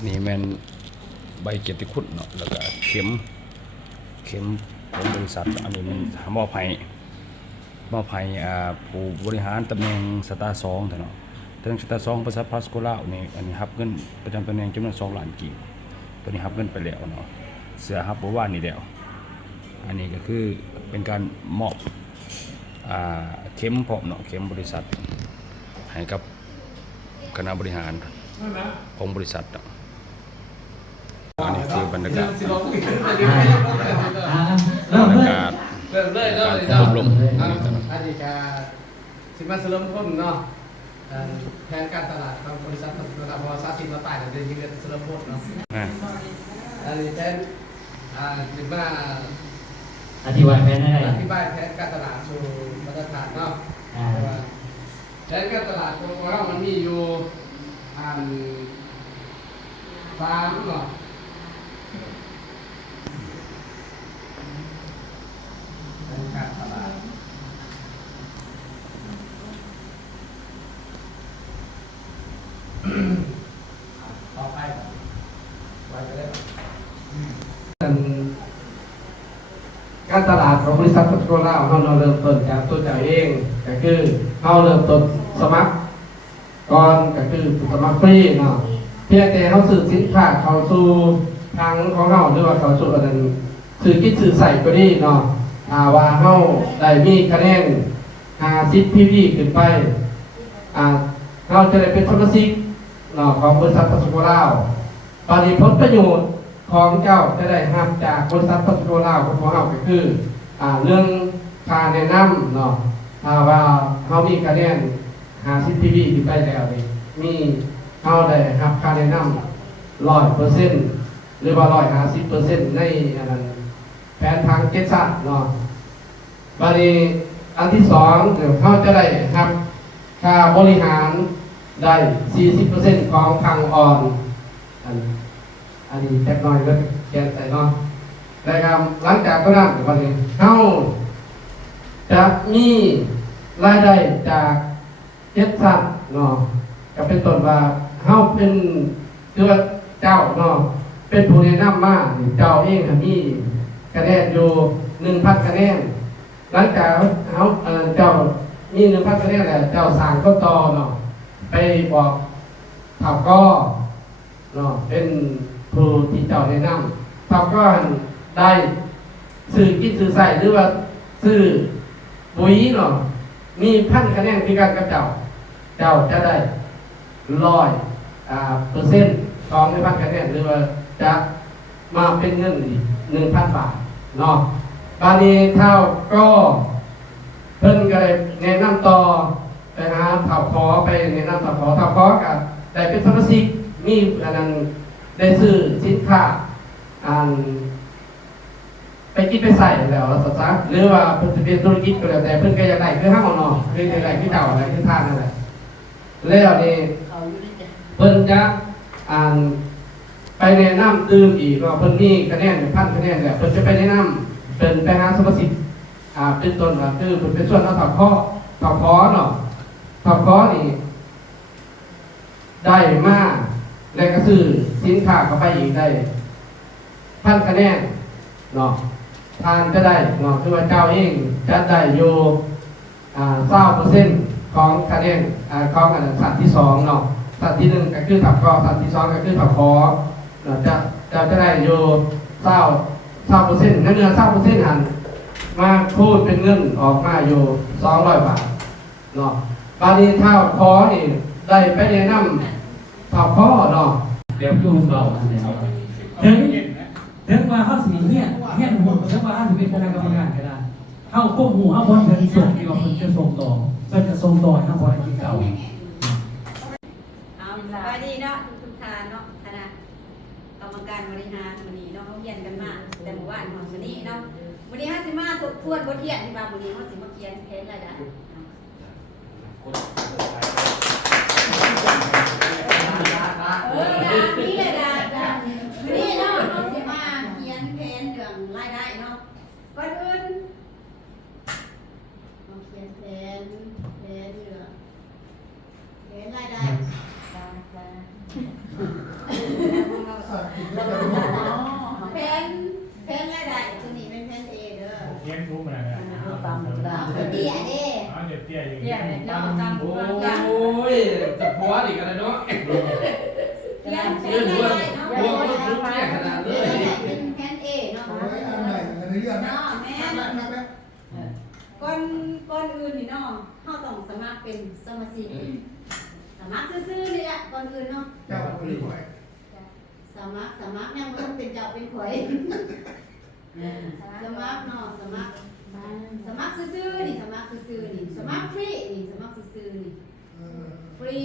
อันนี้แม่นใบเกียรติคุณเนาะแล้วก็เข็มของบริษัทอันนี้มันมอบให้ผู้บริหารตำแหน่งสตาร์2แต่เนาะตำแหน่งสตาร์2ภาษาพาสโกลานี่อันนี้รับเงินประจำตำแหน่งจำนวน2 ล้านกีบตัวนี้รับเงินไปแล้วเนาะเสือรับบ่ว่านี่แล้วอันนี้ก็คือเป็นการมอบเข็มพร้อมเนาะเข็มบริษัทให้กับคณะบริหารของบริษัทเนาะอันนี้คือบรรยากาศการอบรมอันนี้ก็สิมาเสริมต้นเนาะแผนการตลาดของบริษัทระดับวสสินมาตายเดี๋ยวจะเสริมต้นเนาะอันนี้แผนสิมาอธิบายแผนอะไรอธิบายแผนการตลาดสู่มาตรฐานเนาะแผนการตลาดของเรามันมีอยู่3เนาะการตลาดต่อไปไว้ไปได้การตลาดของบริษัทพัฒนาเราเราเริ่มต้นจากตัวจ่ายเองก็คือเราเริ่มต้นสมัครก่อนก็คือสมัครฟรีเนาะเพียงแต่เขาสื่อสินค้าเขาสู่ทางของเราหรือว่าเขาสู่อะไรสื่อคิดสื่อใส่ก็ดีเนาะว่าเขาได้มีคะแนน50 PV ขึ้นไปเราจะได้เป็นสมาชิกของบริษัทพัฒนาเราตอนนี้ผลประโยชน์ของเจ้าจะได้รับจากบริษัทพัฒนาเราของเราก็คือเรื่องค่าแนะนำเนาะว่าเขามีคะแนน50 PV ขึ้นไปแล้วนี่มีเขาได้รับค่าแนะนำ100%หรือว่า150%ในแผนทางเจ็ดสัตว์เนาะบารีอันที่2เดี๋ยวเขาจะได้ครับค่าบริหารได้ 40% ของทางอ่อนอันนี้แท็กน้อยก็เขียนใส่เนาะแต่ครับหลังจากนั้นวันนี้เขาจะมีรายได้จากเจ็ดสัตว์เนาะก็เป็นต้นว่าเขาเป็นคือว่าเจ้าเนาะเป็นผู้แนะนำมาเจ้าเองมีคะแนนอยู่ 1,000 คะแนนหลังจากเขาเจ้ามี 1,000 คะแนนแล้วเจ้าสั่งก็ต่อเนาะไปบอกเขาก็เนาะเป็นผู้ที่เจ้าแนะนำเขาก็ได้ซื้อกินซื้อใส่หรือว่าซื้อปุ๋ยเนาะมี1,000 คะแนนคือการกับเจ้าจะได้100%ของ 1,000 คะแนนหรือว่าจะมาเป็นเงิน 1,000 บาทเนาะตอนนี้เท่าก็เพิ่นก็เลยแนะนำต่อไปหาเท่าขอไปแนะนำเท่าขอกับได้เป็นสมาชิกมีอันนั้นได้ซื้อสินค้าไปกินไปใส่แล้วสักซะหรือว่าเพิ่นจะเป็นธุรกิจก็แล้วแต่เพิ่นก็อยากได้คือห้างเนาะคืออยากได้คือเจ้าอะไรคือทานนั่นแหละแล้วนี่เพิ่นจะไปแนะนำตื่มอีกว่าเพิ่นมีคะแนน1,000 คะแนนแล้วเพิ่นจะไปแนะนำเป็นไปหาสมาชิกเป็นต้นว่าคือเพิ่นเป็นส่วนเอาถอดข้อเนาะถอดข้อนี่ได้มาแล้วก็ซื้อสินค้าเข้าไปอีกได้1,000 คะแนนเนาะทานจะได้เนาะคือว่าเจ้าเองจะได้อยู่20% ของคะแนนของสัตว์ที่2เนาะสัตว์ที่1ก็คือถับคอสัตว์ที่2ก็คือถับคอจะได้อยู่20%นั่นเงิน20%หันมาคูณเป็นเงินออกมาอยู่200 บาทเนาะบางทีเท่าคอนี่ได้ไปแนะนำเท่าคอเนาะเดี๋ยวดูเราถึงมาเข้าสีเนี่ยหูถึงมาเข้าเป็นคณะกรรมการก็ได้เข้าควบหูเข้าบอลเงินส่งที่เราเพิ่งจะส่งต่อเพื่อจะส่งต่อให้บอลที่เก่าสวัสดีเนาะทุกท่านเนาะคณะกรรมการบริหารวันนี้เนาะเขาเรียนกันมาแต่เมื่อวานของวันนี้เนาะวันนี้50มาทบทวนบทเรียนที่ว่าวันนี้เขาสิมาเขียนแผนรายได้นี่เลยนะวันนี้เนาะเขาสิมาเขียนแผนเรื่องรายได้เนาะก่อนอื่นมาเขียนแผนเรื่องแผนรายได้ แพนแพนรายได้ตัวนี้เป็นแพนเอเด้อ เลี้ยงทุกมันนะ เอาเตี้ยเด้ เอาเดี๋ยวเตี้ยอยู่ เนี่ยเราตาม โอ้ยจะพัวอีกอะไรเนาะ เตี้ยแพนรายได้เนาะ พัวก็ชุดเที่ยขนาดเล เตี้ย ย รายได้เป็นแพนเอเนาะ โอ้ยเอาหน่อยในเรื่องนะ เนาะแม่ ก่อนอื่นนี่เนาะเฮาต้องสมัครเป็นสมาชิกสมัครซื่อๆนี่แหละก่อนอื่นเนาะ เจ้าคนรวย สมัครยังบ่ต้องเป็นเจ้าเป็นข่อยสมัครเนาะสมัครซื่อๆนี่สมัครซื่อๆนี่สมัครฟรีนี่สมัครซื่อๆนี่ฟรี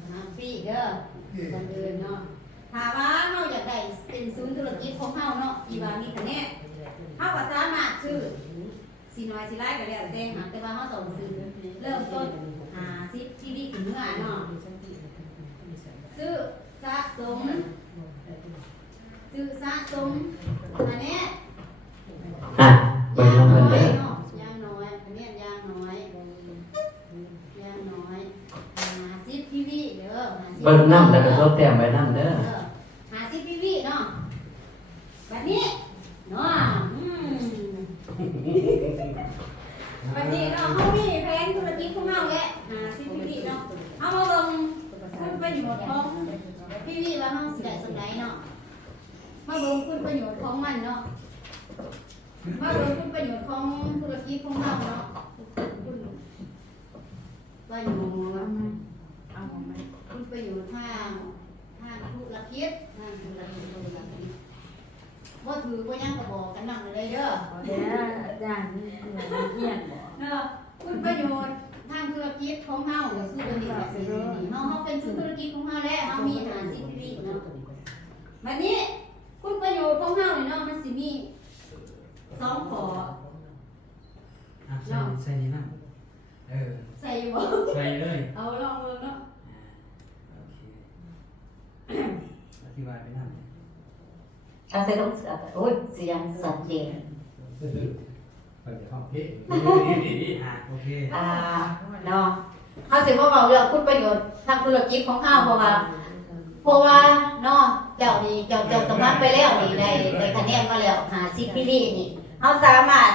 สมัครฟรีเด้อก่อนอื่นเนาะถ้าว่าเฮาอยากได้เป็นศูนย์ธุรกิจของเฮาเนาะที่ว่ามีคะแนนเฮาก็สามารถซื้อสิน้อยสิหลายก็แล้วแต่ว่าเฮาต้องซื้อเริ่มต้น50ชีวิตถึงเมื่อเนาะซื้อสะสมคะแนน เบิ่งน้ำเพิ่นเด้อ ย่างน้อยคะแนนย่างน้อย50ชีวิตเด้อ50 เบิ่งน้ำแล้วก็ทดแต้มไว้น้ำเด้อ 50ชีวิตเนาะแบบนี้เนาะวันนี้เนาะเขามีแผนธุรกิจของเราแหละ50ปีเนาะเอามาเบิ่งคุณประโยชน์ของพี่วิว่าเฮาสิได้สำใดเนาะมาเบิ่งคุณประโยชน์ของมันเนาะมาเบิ่งคุณประโยชน์ของธุรกิจของเราเนาะคุณประโยชน์คุณประโยชน์ทางธุรกิจบ่ถือบ่ยังก็บอกกันนำเลยเด้อ เดี๋ยวอาจารย์นี่เงียบบ่ เนาะคุณประโยชน์ทางธุรกิจของเฮาก็คือตัวนี้แหละสิเฮาเป็นศูนย์ธุรกิจของเฮาแล้วเฮามี50ปีเนาะบัดนี้คุณประโยชน์ของเฮานี่เนาะมันสิมี2ข้อ ใส่นี่น้ำใส่อยู่บ่ ใส่เลย เอาลองเบิ่งเนาะ โอเคอธิบายไปน้ำ ถ้าใส่ต้องโอ้ยเสียงสัดเจน ไปเข้าเพศ โอเค เนาะเฮาสิบ่เว้าเรื่องคุณประโยชน์ทางธุรกิจของเฮาเพราะว่าเนาะเจ้านี่เจ้าสมัครไปแล้วนี่ได้คะแนนมาแล้ว50ปีนี่เฮาสามารถ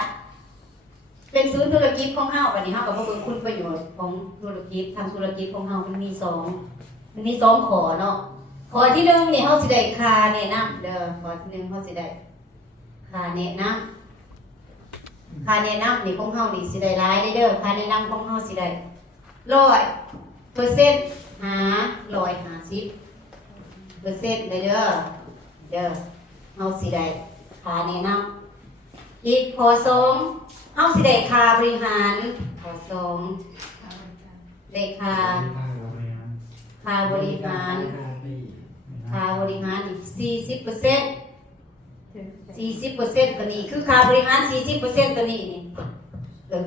เป็นศูนย์ธุรกิจของเฮาบัดนี้เฮาก็บ่เบิ่งคุณประโยชน์ของธุรกิจทางธุรกิจของเฮามันมี2ข้อเนาะข้อที่1นี่เฮาสิได้ค่าแนะนำเด้อข้อที่1เฮาสิได้ค่าแนะนำนี่ของเฮานี่สิได้หลายเด้อค่าแนะนำของเฮาสิได้100%หา150%ได้เด้อเฮาสิได้ค่าแนะนำอีกข้อ2เฮาสิได้ค่าบริหารข้อ2ได้ค่าบริหารอีก40% 40%ตัวนี้คือค่าบริหาร 40% ตัวนี้นี่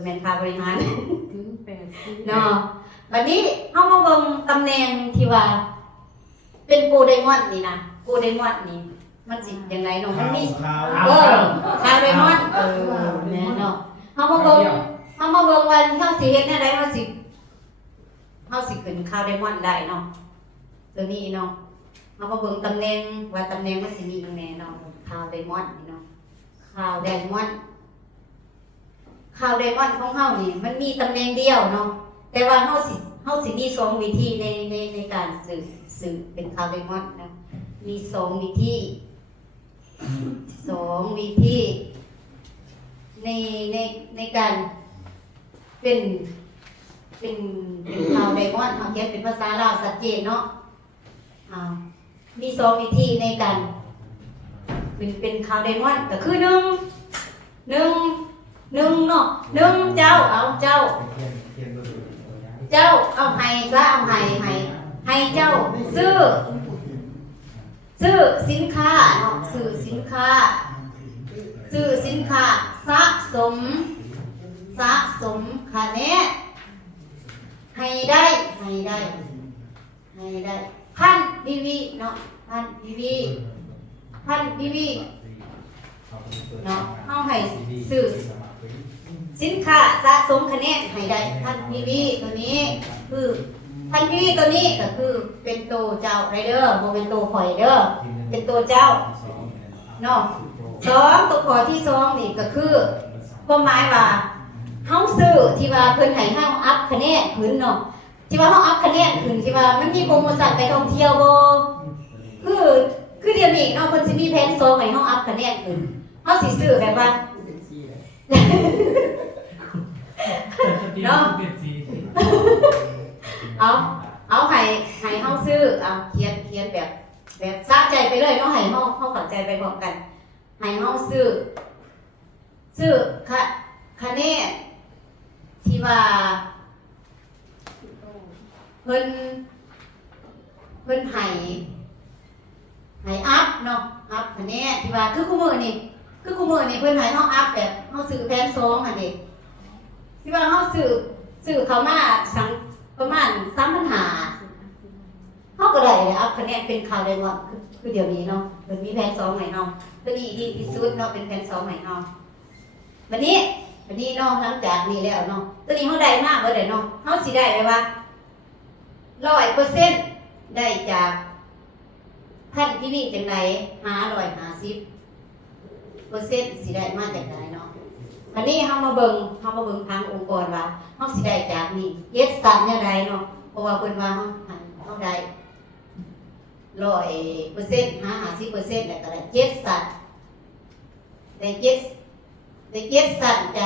แม่นค่าบริหาร ถึง80 เนาะบัดนี้เฮามาเบิ่งตำแหน่งที่ว่าเป็นโกลไดมอนด์นี่นะโกลไดมอนด์นี่มันสิยังไงเนาะมันมีค่าไดมอนด์แม่นเนาะเฮามาเบิ่งว่าเฮาสิเฮ็ดแนวใดเฮาสิขึ้นค่าไดมอนด์ได้เนาะตัวนี้เนาะเฮามาเบิ่งตำแหน่งว่าตำแหน่งมันสิมีจังไดเนาะค่าไดมอนด์นี่เนาะค่าไดมอนด์ของเฮานี่มันมีตำแหน่งเดียวเนาะแต่ว่าเฮาสิมี2วิธีในการสื่อเป็นคาร์ไดมอนด์นะมี2วิธีในการเป็นคาร์ไดมอนด์เฮาเขียนเป็นภาษาลาวชัดเจนเนาะมี2วิธีในการเป็นคาร์ไดมอนด์ก็คือ1เนาะ1เจ้าเอาเจ้าให้ซะเอาให้เจ้าซื้อสินค้าเนาะซื้อสินค้าสะสมคะแนนให้ได้พันพีวีเนาะพันพีวีเนาะเฮาให้ซื้อสินค้าสะสมคะแนนให้ได้พันพีวีตัวนี้คือ พันธุ์ที่ตัวนี้ก็คือเป็นตัวเจ้าไรเดอร์โมเป็นตัวข่อยเด้อเป็นตัวเจ้าเนาะสองตัวขอที่สองนี่ก็คือความหมายว่าเฮาซื้อที่ว่าเพิ่นให้เฮาอัพคะแนนขึ้นเนาะที่ว่าเฮาอัพคะแนนขึ้นที่ว่ามันมีโปรโมชั่นไปท่องเที่ยวบ่คือเดี๋ยวนี้เนาะเพิ่นสิมีแผน2ให้เฮาอัพคะแนนขึ้นเฮาสิซื้อแบบว่า เนาะเปลี่ยนสี เอาให้เฮาซื้อเอาเขียนแบบสะใจไปเลยเนาะให้เฮาเข้าใจไปพร้อมกันให้เฮาซื้อคะแนนที่ว่าเพิ่นให้อัพเนาะอัพคะแนนที่ว่าคือคู่มือนี่เพิ่นให้เฮาอัพแบบเฮาซื้อแผน2หั่นเด้ที่ว่าเฮาซื้อเข้ามาสังประมาณ3,500เฮาก็ได้อัพคะแนนเป็นข่าวได้ว่าคือเดี๋ยวนี้เนาะเพิ่นมีแผน2ให้เนาะตัวนี้ดีที่สุดเนาะเป็นแผน2ให้เนาะวันนี้เนาะหลังจากนี้แล้วเนาะตัวนี้เฮาได้มากบ่ได้เนาะเฮาสิได้ไปว่า 100% ได้จากพันที่นี่จังได550%สิได้มาจากไหนเนาะอันนี้เฮามาเบิ่งทางองค์กรว่าเฮาสิได้จากนี่เฮ็ดสัตว์แนวใดเนาะเพราะว่าเพิ่นว่าเฮาได้ 100% 50%แล้วก็ได้7สัตว์ได้7สัตว์จ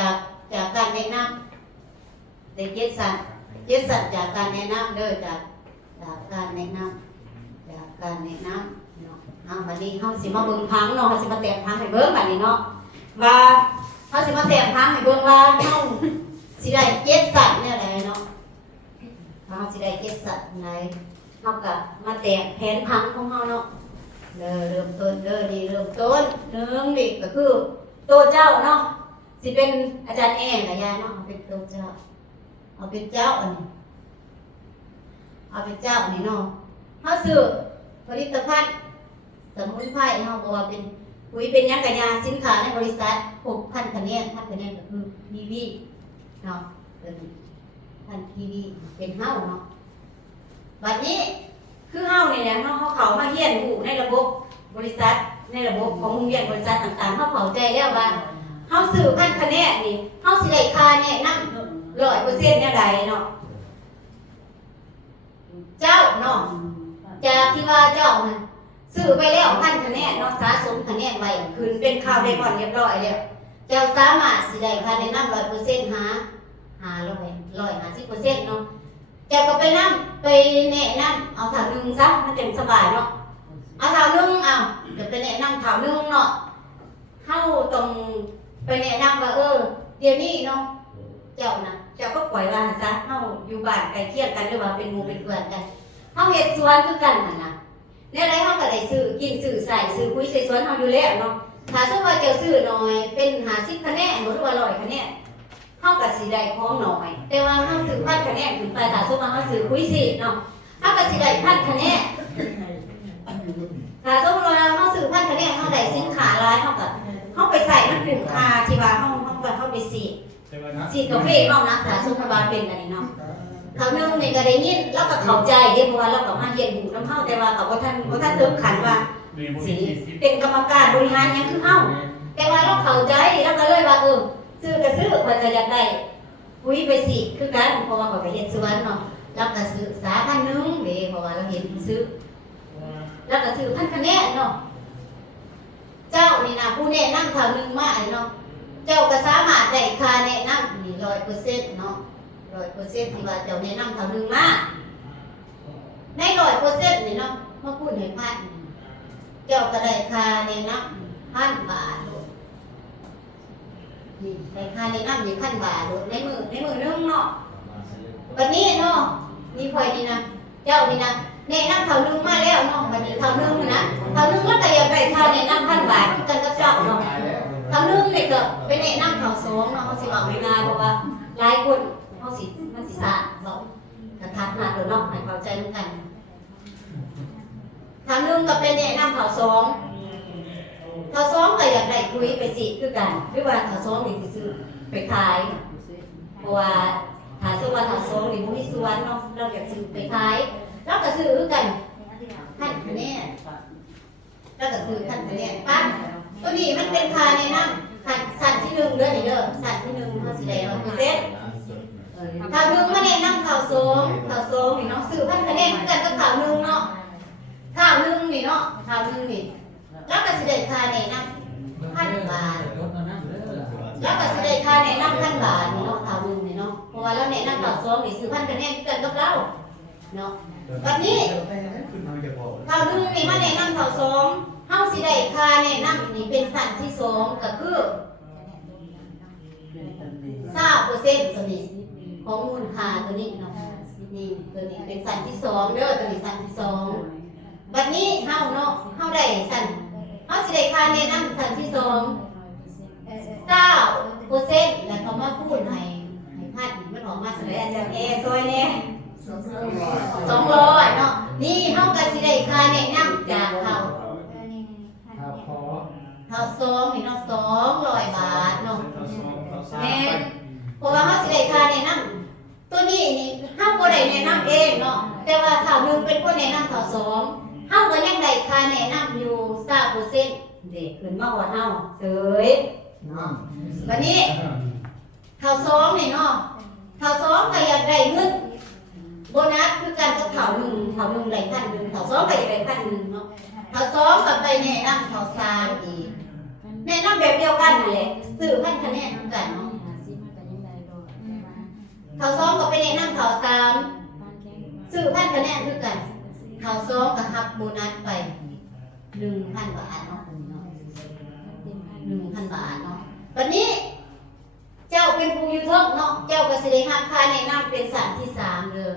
ากการแนะนำได้7สัตว์จากการแนะนำเด้อจากการแนะนำเนาะบัดนี้เฮาสิมาเบิ่งพังเนาะเฮาสิมาแตกพังให้เบิ่งบัดนี้เนาะว่าเฮาสิมาแตกพังให้เบิ่งว่าเฮาสิได้7สัตว์แนวใดเนาะเฮาสิได้7สัตว์ไหนเฮาก็มาแตกแผนพังของเฮาเนาะเริ่มต้นนี่เริ่มต้นหนึ่งนี่ก็คือตัวเจ้าเนาะสิเป็นอาจารย์แอกับยายเนาะเอาเป็นตัวเจ้าเอาเป็นเจ้าอันนี้เนาะเฮาซื้อผลิตภัณฑ์สมุนไพรเฮาก็ว่าเป็นปุ๋ยเป็นหยังกะยาสินค้าในบริษัท6,000 คะแนนก็คือ PV เนาะเป็นพัน PV เป็นเฮาเนาะบัดนี้คือเฮานี่แหละเฮาเข้ามาเรียนรู้ในระบบบริษัทในระบบของโรงเรียนบริษัทต่างๆเฮาเข้าใจแล้วว่าเฮาซื้อพันคะแนนนี่เฮาสิได้ค่าแนะนำ 100% แนวใดเนาะเจ้าเนาะจากที่ว่าเจ้าน่ะซื้อไปแล้วพันคะแนนเนาะสะสมคะแนนไว้คืนเป็นข่าวได้ก่อนเรียบร้อยแล้วเจ้าสามารถสิได้ค่าแนะนำ 100% 150%เนาะเจ้าก็ไปแนะนำเอาถาวนึงซะมันจังสบายเนาะเอาถาวนึงเอาเดี๋ยวไปแนะนำถาวนึงเนาะเฮาต้องไปแนะนำว่าเดี๋ยวนี้เนาะเจ้าก็ปล่อยว่าซะเฮาอยู่บ้านใกล้เคียงกันหรือว่าเป็นหมู่เป็นเพื่อนกันเฮาเฮ็ดสวนคือกันนั่นน่ะแนวใดเฮาก็ได้ซื้อกินซื้อใส่ซื้อปุ๋ยใส่สวนเฮาอยู่แล้วเนาะถ้าสมมุติว่าเจ้าซื้อน้อยเป็น50คะแนนหรือว่า100คะแนนเฮาก็สิได้ของน้อยแต่ว่าเฮาซื้อพันคะแนนขึ้นไปถ้าสมมุติว่าเฮาซื้อปุ๋ยสิเนาะเฮาก็สิได้พันคะแนนถ้าสมมุติว่าเฮาซื้อพันคะแนนเฮาได้สินค้าหลายเฮาก็เฮาไปใส่มันคุ้มค่าที่ว่าเฮาไปสีกาแฟเนาะนะถ้าสมมุติว่าเป็นอันนี้เนาะคราวนึงนี่ก็ได้ยินแล้วก็เข้าใจเด้เพราะว่าเราก็มาเรียนรู้นำเฮาแต่ว่าก็บ่ทันถึงขั้นว่าสิเป็นกรรมการบริหารหยังคือเฮาแต่ว่าเราเข้าใจแล้วก็เลยว่าซื้อก็ซื้อเพิ่นก็อยากได้ปุ๋ยไปสิคือกันเพราะว่าเขาก็เฮ็ดสวนเนาะแล้วก็ซื้อสาพันนึงเด้เพราะว่าเราเห็นซื้อแล้วก็ซื้อพันคะแนนเนาะเจ้านี่นะผู้แนะนำข่าวนึงมาเนาะเจ้าก็สามารถได้ค่าแนะนำนี่ 100% เนาะ 100% ที่ว่าเจ้าแนะนำข่าวนึงมาใน 100% นี่เนาะมาพูดให้พันเจ้าก็ได้ค่าแนะนำ1,000 บาทนี่ได้ค่าแนะนำนี่1,000 บาทในมือนึงเนาะวันนี้เนาะนี่ค่อยนี่นะเจ้านี่นะแนะนำข่าวนึงมาแล้วเนาะวันนี้ข่าวนึงนะข่าวนึงแล้วก็อยากได้ค่าแนะนำ1,000 บาทคือกันกับเจ้าเนาะข่าวนึงนี่ก็ไปแนะนำข่าว2เนาะเฮาสิว่าง่ายๆเพราะว่าหลายคนมันสิสะเนาะกระทัดมาเนาะให้เข้าใจเหมือนกันข่าวนึงก็ไปแนะนำข่าว2ข่าว2ก็อยากได้คุยไปสิคือกันหรือว่าข่าว2นี่สิซื้อไปขายเพราะว่า ถ้าสว่าถ้าสองนี่บ่มีส่วนเนาะเราอยากซื้อไปขายเราก็ซื้อคือกันท่านคะแนนเราก็ซื้อท่านคะแนนปั๊บตัวนี้มันเป็นค่าแนะนำขั้นที่1เด้อนี่เด้อขั้นที่1เฮาสิได้100%ข่าวหนึ่งมาแนะนำข่าวสองนี่เนาะสื่อพันคะแนนคือกันกับข่าวหนึ่งเนาะข่าวหนึ่งนี่เนาะข่าวหนึ่งนี่แล้วก็สิได้ค่าแนะนำ1,000 บาทแล้วก็สิได้ค่าแนะนำ1,000 บาทนี่เนาะข่าวหนึ่งนี่เนาะเพราะว่าเราแนะนำข่าวสองนี่สื่อพันคะแนนคือกันกับเราเนาะวันนี้ข่าวหนึ่งนี่มาแนะนำข่าวสองเฮาสิได้ค่าแนะนำนี่เป็นสั้นที่สองก็คือ20%ตัวนี้ ของมูลค่าตัวนี้เนาะนี่ตัวนี้เป็นสันที่2เด้อตัวนี้สันที่2บัดนี้เฮาเนาะเฮาได้สันเฮาสิได้ค่าแนะนำสันที่2 9%แล้วเขามาพูดให้พัดมันออกมาแสดงจากซอยแน่200เนาะนี่เฮาก็สิได้ค่าแนะนำจากเขา ครับขอ เขา2นี่เนาะ200 บาทเนาะแม่นเพราะว่าเขาสิได้ค่าแนะนำตัวนี้นี่เฮาบ่ได้แนะนำเองเนาะแต่ว่าข่าวหนึงเป็นคนแนะนำข่าวสองเฮาก็ยังได้ค่าแนะนำอยู่20%เด็กขึ้นมาฮอดเฮาเฉยเนาะบัดนี้ข่าวสองนี่เนาะข่าวสองก็อยากได้เงินโบนัสคือการกับข่าวหนึงได้1,000ข่าวสองก็อยากได้1,000เนาะข่าวสองก็ไปแนะนำข่าวสามอีกแนะนำแบบเดียวกันนั่นแหละซื้อพันคะแนนเหมือนกันเนาะข่าวสองก็ไปแนะนำข่าวสามซื้อพันคะแนนคือกันข่าวสองก็รับโบนัสไป 1,000 บาทเนาะ1,000 บาทเนาะวันนี้เจ้าเป็นผู้อยู่เทิงเนาะเจ้าก็สิได้รับค่าแนะนำเป็นสันที่3เด้อ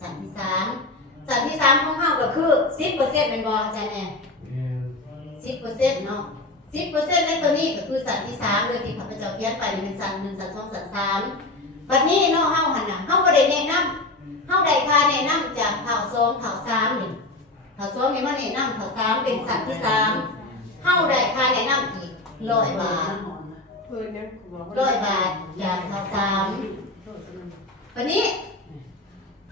สันที่3สันที่3ของเฮาก็คือ 10% เป็นบ่อาจารย์แน่ 10% เนาะ 10% ในตัวนี้ก็คือสันที่3เลยที่ข้าพเจ้าเขียนไปนี่เป็นสัน1สัน2สัน3บัดนี้เนาะเฮาหั่นน่ะเฮาบ่ได้แนะนำเฮาได้ค่าแนะนำจากข่าว2ข่าว3นี่ข่าว2นี่มาแนะนำข่าว3เป็นสันที่3เฮาได้ค่าแนะนำอีก100 บาท100 บาทจากข่าว3บัดนี้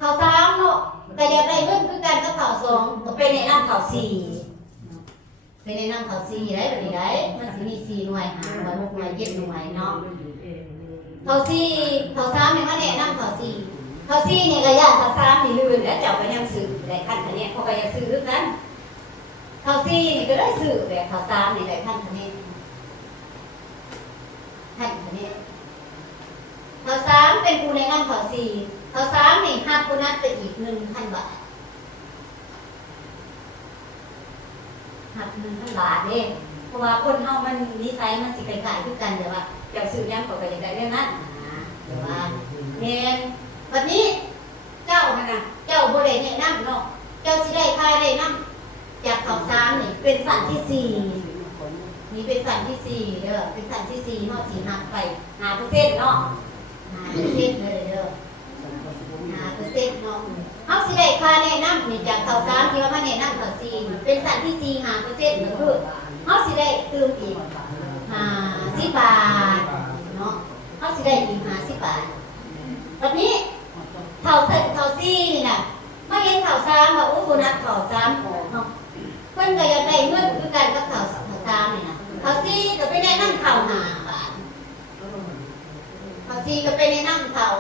ข่าว3เนาะก็อยากได้เงินคือกันกับข่าว2ก็ไปแนะนำข่าว4ไปแนะนำข่าว4ได้บัดนี้ได้มันสิมี4หน่วย5หน่วย6หน่วย7หน่วยเนาะข่าว3นี่มาแนะนำข่าว4นี่ก็ย่านข่าว3นี่ลื่นแล้วเจ้าก็ยังซื้อได้คันคะแนนเขาก็อยากซื้อคือกันข่าว4นี่ก็ได้ซื้อแต่ข่าว3นี่ได้คันคะแนนข่าว3เป็นผู้แนะนำข่าว4ข่าว3นี่หักโบนัสไปอีก 1,000 บาทหัก 1,000 บาทเด้เพราะว่าคนเฮามันนิสัยมันสิคล้ายๆคือกันแต่ว่าเจ้าซื้อยังเขาก็อยากได้เรื่องนั้นแต่ว่าแม่นบัดนี้เจ้าหั่นน่ะเจ้าบ่ได้แนะนำเนาะเจ้าสิได้ค่าแนะนำจากข่าว3นี่เป็นสันที่4นี่เป็นสันที่4เด้อเป็นสันที่4เฮาสิหักไป 5% เนาะ 5% เลยเด้อ 5% เนาะเฮาสิได้ค่าแนะนำนี่จากข่าว3ที่ว่ามาแนะนำข่าว4เป็นสันที่4 5%ก็คือเฮาสิได้เติมอีก50 บาทเนาะเฮาสิได้อีก50 บาทบัดนี้ข่าว4นี่น่ะมาเห็นข่าว3ว่าโอ้โบนัสข่าว3ของเฮาเพิ่นก็อยากได้เงินคือกันกับข่าว3นี่น่ะข่าว4ก็ไปแนะนำข่าว5 บาทข่าว4ก็ไปแนะนำข่าว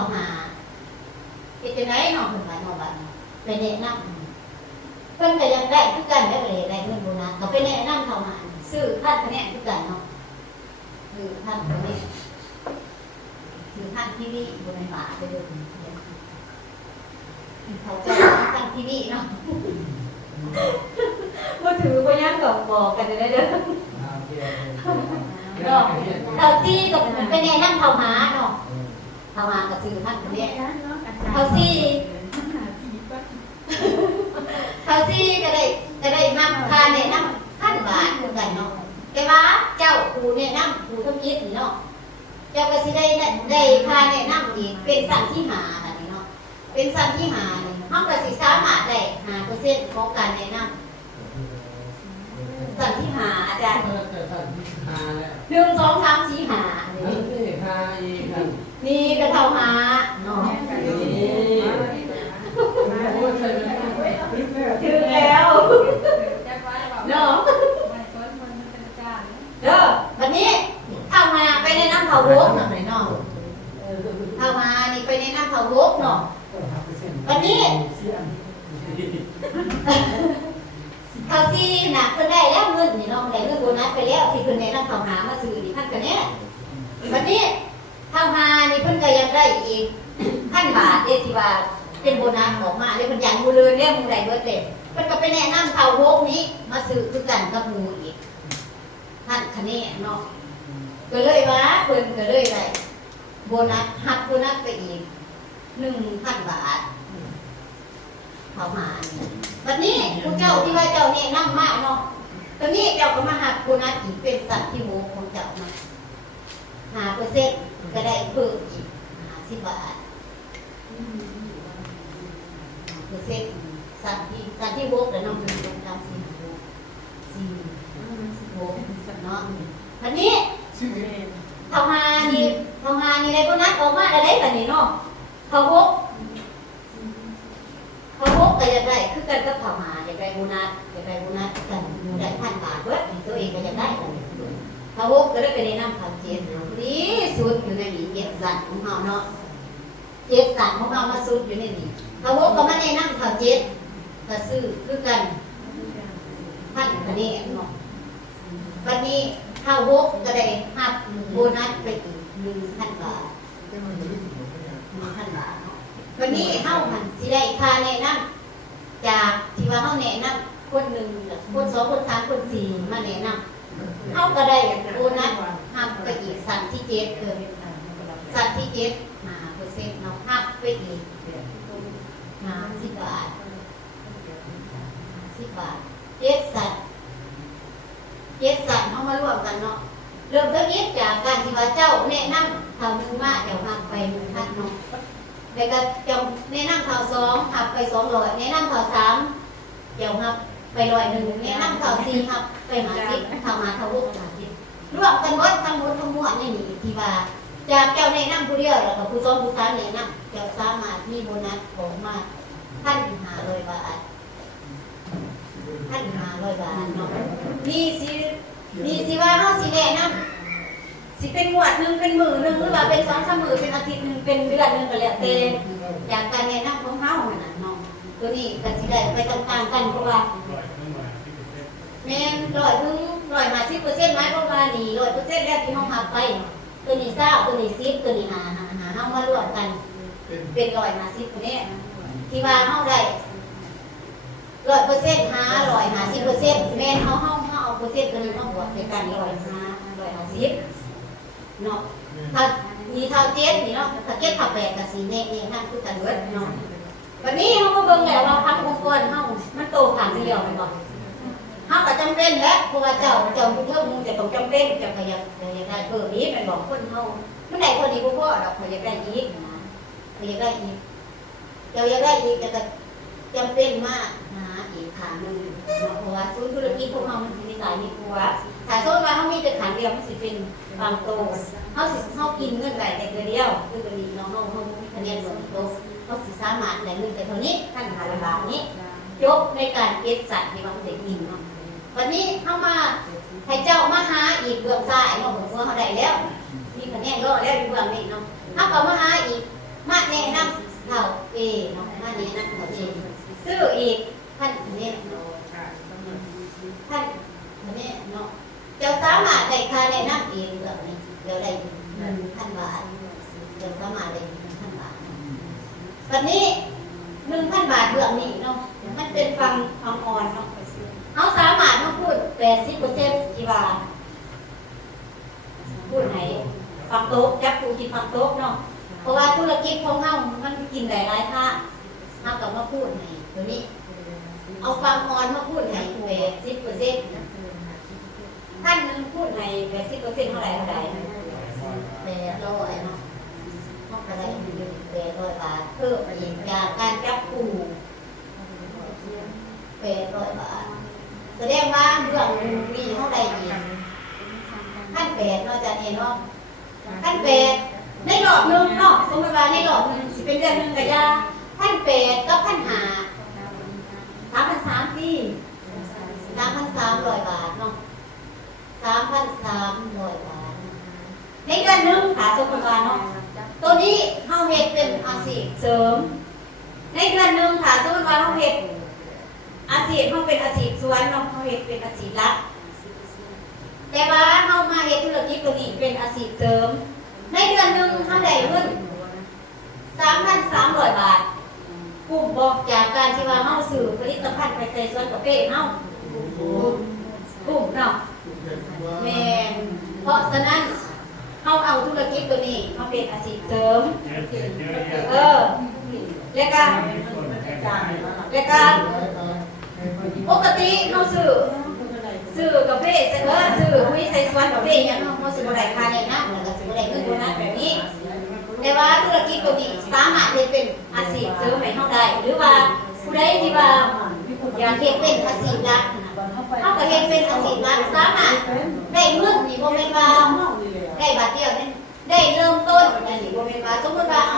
5เฮ็ดจังได๋เนาะเพิ่นว่าเนาะบัดนี้ไปแนะนำเพิ่นก็อยากได้คือกันได้บ่ได้เงินโบนัสก็ไปแนะนำข่าว5ซื้อพันคะแนนคือกันเนาะซื้อพันคะแนนซื้อพันที่นี่บนบาทไปเลยเขาจะพันที่นี่เนาะมาถือไปย่างบอกกันเลยเด้อเนาะเขาซี่กับไปแนะนำเขาหาเนาะเขาหากับซื้อพันคะแนนเขาซี่ก็ได้นำค่าแนะนำ1,000 บาทเหมือนกันเนาะแต่ว่าเจ้าครูแนะนำครูทำยิดเนาะเจ้าก็สิได้ค่าแนะนำอีกเป็นสันที่5อันนี้เนาะเป็นสันที่5นี่เฮาก็สิสามารถได้ 5% ของการแนะนำสันที่5อาจารย์ เออแต่สันที่5แล้ว 1 2 3 4 5 อันนี้5อีกนั่น นี่ก็เท่าหาเนาะถึงแล้วเนาะเด้อวันนี้เท่ามาไปในน้ำเท่าโวกหน่อยเนาะเท่ามานี่ไปในน้ำเท่าโวกเนาะวันนี้เท่าซีน่ะเพิ่นได้แล้วเงินนี่เนาะได้เงินโบนัสไปแล้วที่เพิ่นแนะนำเท่าหามาซื้อนี่ท่านก็เนี่ยวันนี้เท่าหานี่เพิ่นก็ยังได้อีก1,000 บาทเด้ที่ว่าเป็นโบนัสออกมาเลยเพิ่นยังบ่เลยแล้วมึงได้เบิดเลยเพิ่นก็ไปแนะนำเท่าโวกนี้มาซื้อคือกันกับหมู่อีกท่านคะแนนเนาะก็เลยว่าเพิ่นก็เลยได้โบนัสหักโบนัสไปอีก 1,000 บาทเข้ามาวันนี้ผู้เจ้าที่ว่าเจ้าเนี่ยนั่งมากเนาะตอนนี้เจ้าก็มาหักโบนัสอีกเป็นสัตว์ที่โมของเจ้ามา5%ก็ได้เพิ่มอีก50 บาท5%สัตว์ที่โมแล้วน้องเป็นตาม4โมเนาะวันนี้เท่าหานี่ได้โบนัสออกมาได้แบบนี้เนาะเขาพกก็จะได้คือกันกับเท่าหาจะได้โบนัสกันได้1,000 บาทเบิดตัวเองก็จะได้กันเขาพกก็ได้ไปในน้ำเขาเจ็ดดีสุดอยู่ในนี้เจ็ดสัตว์ของเราเนาะเจ็ดสัตว์ของเรามาสุดอยู่ในนี้เขาพกก็มาในน้ำเขาเจ็ดก็ซื้อคือกัน1,000คะแนนเนาะวันนี้เขาพกก็ได้หักโบนัสไปอีก1,000 บาท1,000 บาทวันนี้เฮาหันสิได้ค่าแนะนำจากที่ว่าเฮาแนะนำคน1คน2คน3คน4มาแนะนำเฮาก็ได้โบนัสหักไปอีกสัตว์ที่7คือสัตว์ที่7 5%เนาะหักไปอีก50 บาท10 บาท7 สัตว์เฮามารวมกันเนาะเริ่มต้นจากการที่ว่าเจ้าแนะนำเท่านึงมาเจ้าหักไป1,000เนาะแล้วก็เจ้าแนะนำเท่า2หักไป200แนะนำเท่า3เจ้าหักไป101แนะนำเท่า4หักไป50เท่ามาเท่า6 50รวมกันหมดทั้งหมดทั้งมวลนี่ที่ว่าจากเจ้าแนะนำผู้เดียวแล้วก็ผู้2ผู้3แนะนำเจ้าสามารถมีโบนัสของมา1,500 บาท1,500 บาทเนาะนี่สิว่าเฮาสิแนะนำสิเป็นงวดนึงเป็นมื้อนึงหรือว่าเป็น2-3 มื้อเป็นอาทิตย์นึงเป็นเดือนนึงก็แล้วแต่จากการแนะนำของเฮานั่นน่ะเนาะตัวนี้ก็สิได้ไปต่างๆกันเพราะว่าแม่น100ถึง150%หมายความว่านี่100%แล้วที่เฮาหักไปตัวนี้20ตัวนี้10ตัวนี้5เฮามารวมกันเป็น150ตัวนี้ที่ว่าเฮาได้100%หา150%แม่นเฮาเอาเปอร์เซ็นต์ตัวนี้มาบวกใส่กัน150เนาะถ้านี่เท่า7นี่เนาะถ้า7เท่า8ก็สิแน่นั่นคือกันเบิดเนาะวันนี้เฮาก็เบิ่งแล้วว่าพักองค์กรเฮามันโตข้างเดียวแม่นบ่เฮาก็จำเป็นแล้วเพราะว่าเจ้าเพิ่มจะต้องจำเป็นจะก็อยากได้เพิ่มอีกแม่นบ่คนเฮามันได้คนนี้บ่พอดอกเขาอยากได้อีกนะเขาอยากได้อีกเจ้าอยากได้อีกก็จำเป็นมากหาอีกทางนึงเนาะเพราะว่าศูนย์ธุรกิจพวกเฮามันสิมีหลายมีกว่าถ้าสมมุติว่าเฮามีแต่ขันเดียวมันสิเป็นบางโตเฮากินเงินได้แต่เดียวคือตัวนี้เนาะเฮามีคะแนนสูงโตเฮาสิสามารถได้เงินแต่เท่านี้1,500 บาทนี้จบในการเก็บสัตว์ที่ว่ามันได้กินเนาะวันนี้เฮามาให้เจ้ามาหาอีกเบื้องซ้ายเนาะเมื่อเฮาได้แล้วมีคะแนนรอแล้วอยู่เบื้องนี้เนาะเฮาก็มาหาอีกมาแนะนำเท่า A เนาะมาแนะนำเท่า A ซื้ออีกท่านเนี่ยเนาะท่านเนี่ยเนาะเจ้าสามารถได้ค่าแนะนำเองแบบนี้เดี๋ยวได้1,000 บาทเจ้าสามารถได้1,000 บาทวันนี้1,000 บาทเรื่องนี้เนาะมันเป็นฟังอ่อนเนาะเขาสามารถมาพูด80%ที่ว่าพูดให้ฟังโต๊ะจับผู้ที่ฟังโต๊ะเนาะเพราะว่าธุรกิจของเขามันกินหลายๆค่าเขาก็มาพูดให้ตัวนี้เอาฟังอ่อนมาพูดให้80%ท่านนึงพูดให้80%เท่าไหร่800เนาะเขาก็ได้800 บาทเพิ่มอีกจากการจับผู้800 บาทแสดงว่าเรื่องนี้เท่าใดอีก1,800เนาะจากนี้เนาะ1,800 ในรอบนึงเนาะสมมติว่าในรอบนึงสิเป็นเดือนนึงก็ยา1,800กับ1,500 3,300ที่3,300 บาทเนาะ3,300 บาทในเดือนนึงค่ะสมมติว่าเนาะตัวนี้เฮาเฮ็ดเป็นอาชีพเสริมในเดือนนึงค่ะสมมติว่าเฮาเฮ็ดอาชีพเฮาเป็นอาชีพสวนเนาะเฮาเฮ็ดเป็นอาชีพหลักแต่ว่าเฮามาเฮ็ดธุรกิจตัวนี้เป็นอาชีพเสริมในเดือนนึงเฮาได้เงิน3,300 บาทกลุ่มบอกจากการที่ว่าเฮาซื้อผลิตภัณฑ์ไปใส่สวนกาแฟเฮากลุ่มเนาะแม่นเพราะฉะนั้นเฮาเอาธุรกิจตัวนี้มาเป็นอาชีพเสริมและก็ปกติเฮาซื้อกาแฟซื้อหุ้ยใส่สวนกาแฟอย่างเฮาซื้อบ่ได้ค่าแรงนะแล้วก็ซื้อบ่ได้เงินโบนัสแบบนี้แต่ว่าธุรกิจตัวนี้สามารถเฮ็ดเป็นอาชีพเสริมให้เฮาได้หรือว่าผู้ใดที่ว่าอยากเฮ็ดเป็นอาชีพหลักเฮาก็เฮ็ดเป็นอาชีพหลักสามารถได้เงินนี่บ่แม่นว่าได้บาทเดียวนี่ได้เริ่มต้นอย่างนี้บ่แม่นว่าสมมุติว่าเ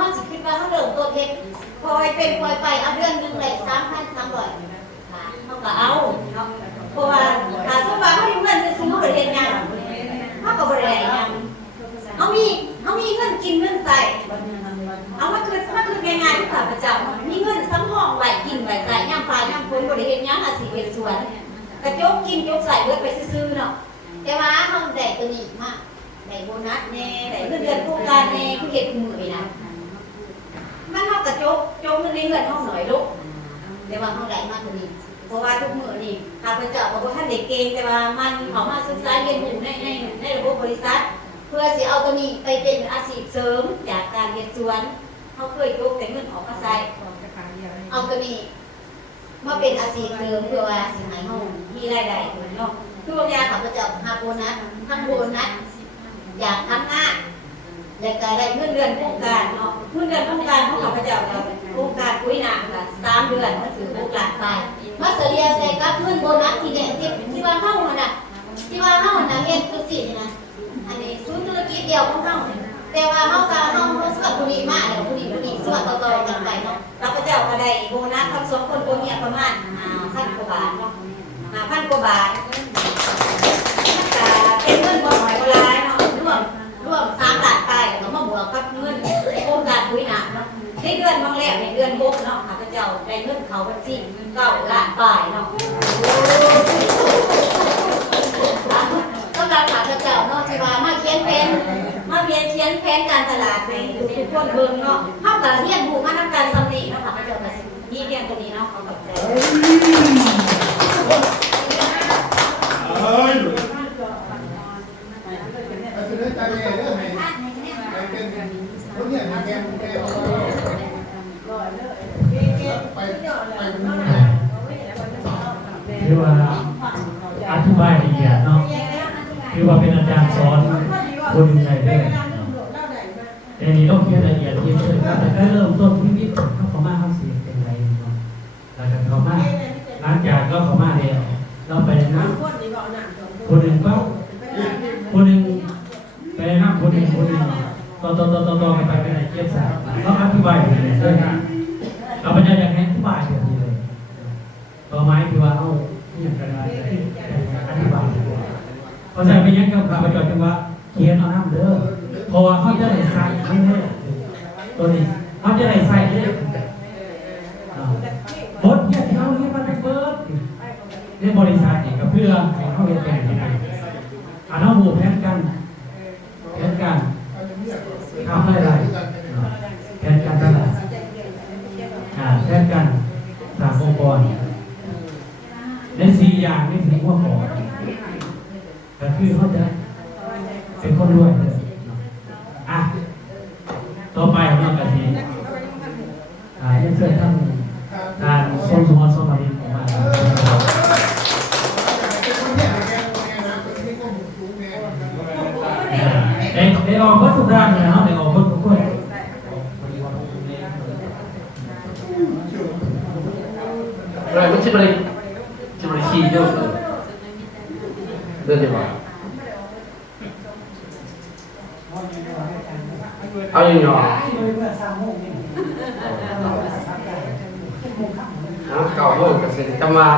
ฮาสิคิดว่าเฮาเริ่มต้นเฮ็ดพอยเป็นพอยไปเอาเดือนนึงได้ 3,300 ค่ะเฮาก็เอาเนาะเพราะว่าถ้าสมมุติว่าเฮามีเงินซื้อเฮาบ่ได้เฮ็ดหยังเฮาก็บ่ได้หยังเฮามีเงินกินเงินใส่เอามาคือง่ายๆที่ข้าพเจ้ามีเงินสำรองไว้กินไว้ใส่ยามฟ้ายามฝนบ่ได้เฮ็ดหยังอาสิเฮ็ดสวนกระจกกินจกใส่เบิดไปซื่อๆเนาะแต่ว่าเฮาได้ตัวนี้มาได้โบนัสแน่ได้เงินเดือนโครงการแน่คือเฮ็ดมื้อนี่นะมันเฮากระจกเงินในเงินเฮาน้อยลงแต่ว่าเฮาได้มาตัวนี้เพราะว่าทุกมื้อนี่ข้าพเจ้าก็บ่ทันได้เก่งแต่ว่ามันเข้ามาศึกษาเรียนรู้ในระบบบริษัทเพื่อสิเอาตัวนี้ไปเป็นอาชีพเสริมจากการเฮ็ดสวนเฮาเคยยกแต่เงินออกมาใช้เอาตัวนี้มาเป็นอาชีพเสริมเพื่อว่าสิให้เฮามีรายได้เนาะคือบางอย่างข้าพเจ้าหาโบนัสทั้งโบนัสอยากทำงานแล้วก็ได้เงินเดือนโครงการเนาะเงินเดือนโครงการของข้าพเจ้าก็โครงการปุ๋ยหนักก็3 เดือนก็คือ6 ล้านไปมาเฉลี่ยใส่กับเงินโบนัสที่ได้ที่ว่าเฮาน่ะเฮ็ดจังซี่นะอันนี้ศูนย์ธุรกิจเดียวของเฮาแต่ว่าเฮาสวดผู้นี้มาแล้วผู้นี้สวดต่อๆกันไปเนาะข้าพเจ้าก็ได้โบนัสทั้ง2คนตัวเมียประมาณ5,000 กว่าบาทเนาะ5,000 กว่าบาทเป็นเงินบ่น้อยบ่หลายเนาะรวม3 ล้านไปแล้วมาบวกกับเงินโครงการปุ๋ยหนักเนาะในเดือนบางแรกในเดือน6เนาะข้าพเจ้าได้เงินเข้าบัญชี9 ล้านไปเนาะสำหรับข้าพเจ้าเนาะที่ว่ามาเขียนแผนการตลาดให้ทุกคนเบิ่งเนาะเฮาก็เรียนรู้มานํกันสำนี้เนาะข้าพเจ้าก็สิมีเรียนตรงนี้เนาะขอบใจ คือว่าอธิบายละเอียดเนาะคือว่าเป็นอาจารย์สอนคนใดเลยแต่นี่ต้องเขียนละเอียดที่สุดแต่ก็เริ่มต้นที่วิทย์เขามาเขาเสียเป็นไรเนาะแล้วก็เขามาหลังจากก็เขามาแล้วเราไปนะคนหนึ่งก็คนหนึ่งไปนะคนหนึ่งต่อกันไปเป็นอะไรเกี่ยวกับเราอธิบายเลยด้วยนะเราพยายามให้อธิบายแบบนี้เลยต่อไม้คือว่าเอาอย่างกันอะไรอธิบายเพราะฉะนั้นเป็นยังกับข้าพเจ้าจังว่าเขียนเอาน้ำเด้อเพราะว่าเขาจะได้ใส่ไม่ได้ตัวนี้เขาจะได้ใส่ได้บทเนี่ยที่เขาเรียกว่าเบิร์ดในบริษัทเนี่ยก็เพื่อให้เขาเป็นแบบนี้เอาน้ำหูแทนกันทำได้ไรแทนกันตลาดแทนกันสามองค์กรใน4 อย่างนี่ถึงว่าก่อนแต่คือเขาจะเป็นคนรวยเลยต่อไปเราก็ทียังเชิญท่านการส้มสุวรรณสมัยออกมาได้ออกวัตถุด้านเลยเนาะได้ออกวัตถุกล้วยrồi cũng chụp đi chi cho đơn giản อยู่หรอเก่าโมงกับเสร็จจะมา